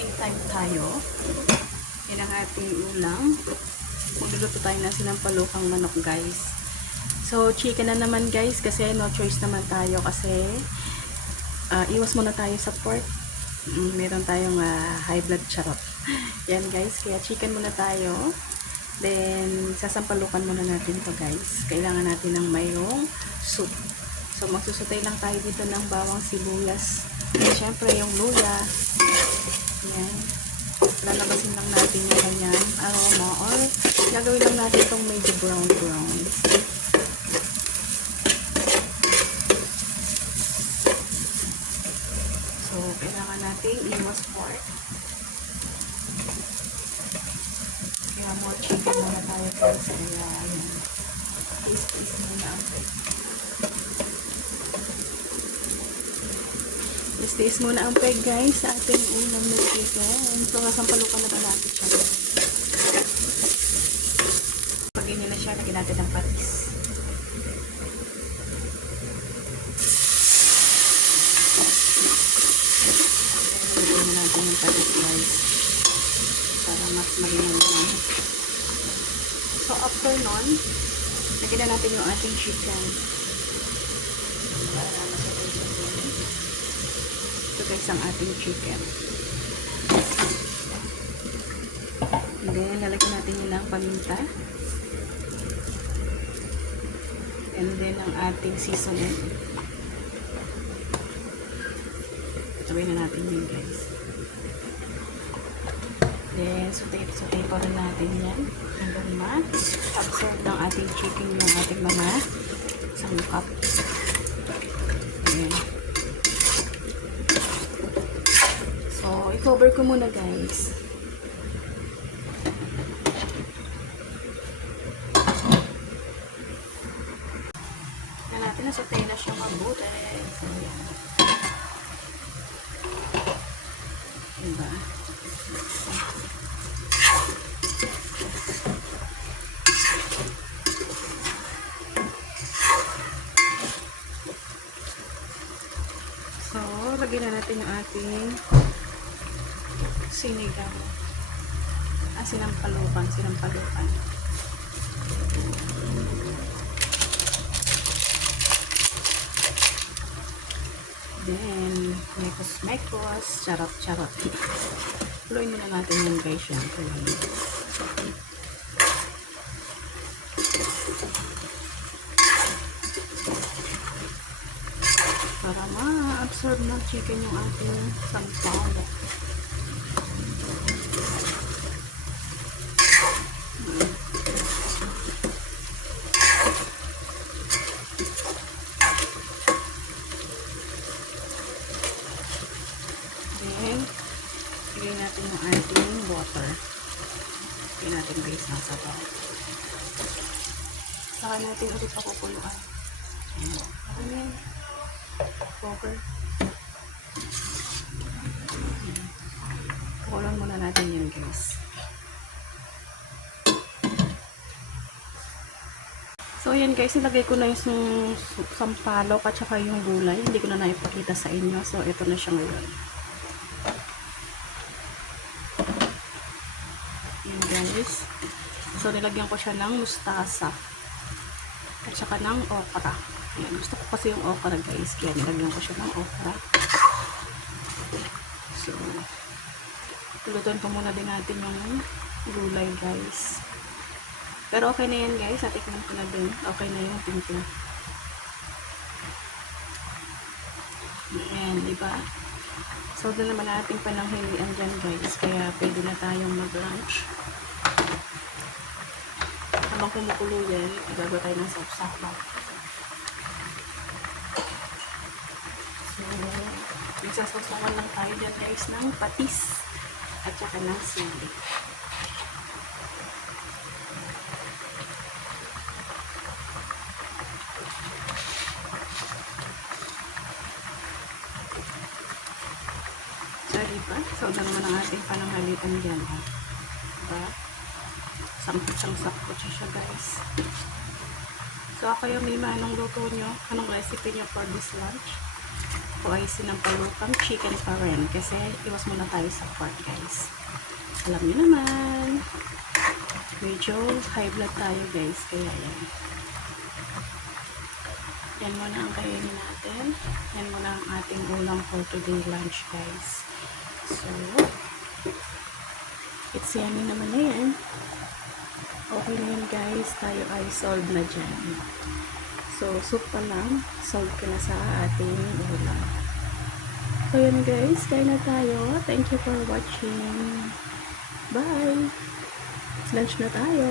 cooking time tayo. Yan ang ating ulam. Magluluto tayo ng sinampalukang manok, guys. So, chicken na naman, guys, kasi no choice naman tayo kasi iwas muna tayo sa pork. Meron tayong high blood, charot. Yan, guys, kaya chicken muna tayo. Then, sasampalukan muna natin to, guys. Kailangan natin ng mayroong soup. So, magsusutay lang tayo dito ng bawang sibuyas. And, syempre, yung luya. Yan. Lalabasin lang natin yung kanyang aroma or gagawin lang natin itong medyo brown. So, kailangan natin iwas pork. Kaya more chicken muna tayo guys. Kaya, ayan. Taste muna ang peg. Taste muna ang peg, guys, sa ating ulam na chicken. So, sampalukan na ba natin siya? Pag ganyan na siya, lagyan natin ng patis. Lagyan na natin yung patis, guys. Para mas malinang na. So, after nun, lagyan na natin yung ating chicken. Para masabay siya. Ito guys ang ating chicken. And then, lalagyan natin yun ng paminta. And then, ang ating seasoning. Sabay na natin yun, guys. Then, sutay pa rin natin yan. Hanggang ma-absorb ng ating chicken yung ating mga sangkap. Ayan. So, i-cover ko muna, guys. Yan natin, nasutay na siya mabuti. So, yan. Diba? So, lagyan na natin yung ating sinigang. Sinampalukan. Then, mekos, charot. Tuloy muna natin yan, guys, yan. Para ma-absorb ng chicken yung ating sampalok. Then, ilagay natin yung ating water. Ilagay natin, guys, ng sabaw. Saka natin ulit pakukuluan. Ayan. Cover. Kukulan muna natin yun, guys. So, ayan, guys. Nilagay ko na yung sampalok at saka yung gulay. Hindi ko na naipakita sa inyo. So, ito na siya ngayon. Ayan, guys. So, nilagyan ko siya ng mustasa. At saka ng okra. Ayan, gusto ko kasi yung okra, guys. Kaya nilagyan ko siya ng okra. So, tulutan ko muna din natin yung gulay, guys. Pero okay na yan, guys. Natikman ko na din. Okay na yung timpla. Ayan, diba? So, doon naman natin pananghilian dyan, guys. Kaya pwede na tayong mag-lunch. Habang kumukulo yan, gagawa tayo ng sausawan. So, nagsasawsawan lang tayo dyan, guys, ng patis at saka ng sili. So, diba? So, ito naman ang ating pananghalian dyan. Diba? Sangsap ko siya, guys. So, ako yung may manong luto nyo. Anong recipe nyo for this lunch? po ay sinampalukang chicken pa rin. Kasi iwas muna tayo sa pork guys. Alam niyo naman, medyo high blood tayo guys. Kaya yan. Yan muna ang kainin natin. Yan muna ang ating ulam for today lunch guys. So, it's yummy naman na yan. Okay na yun guys. Tayo ay solved na dyan. So, soup pa lang. Solved ka na sa ating ulam. So, yun guys. Kain na tayo. Thank you for watching. Bye! Lunch na tayo.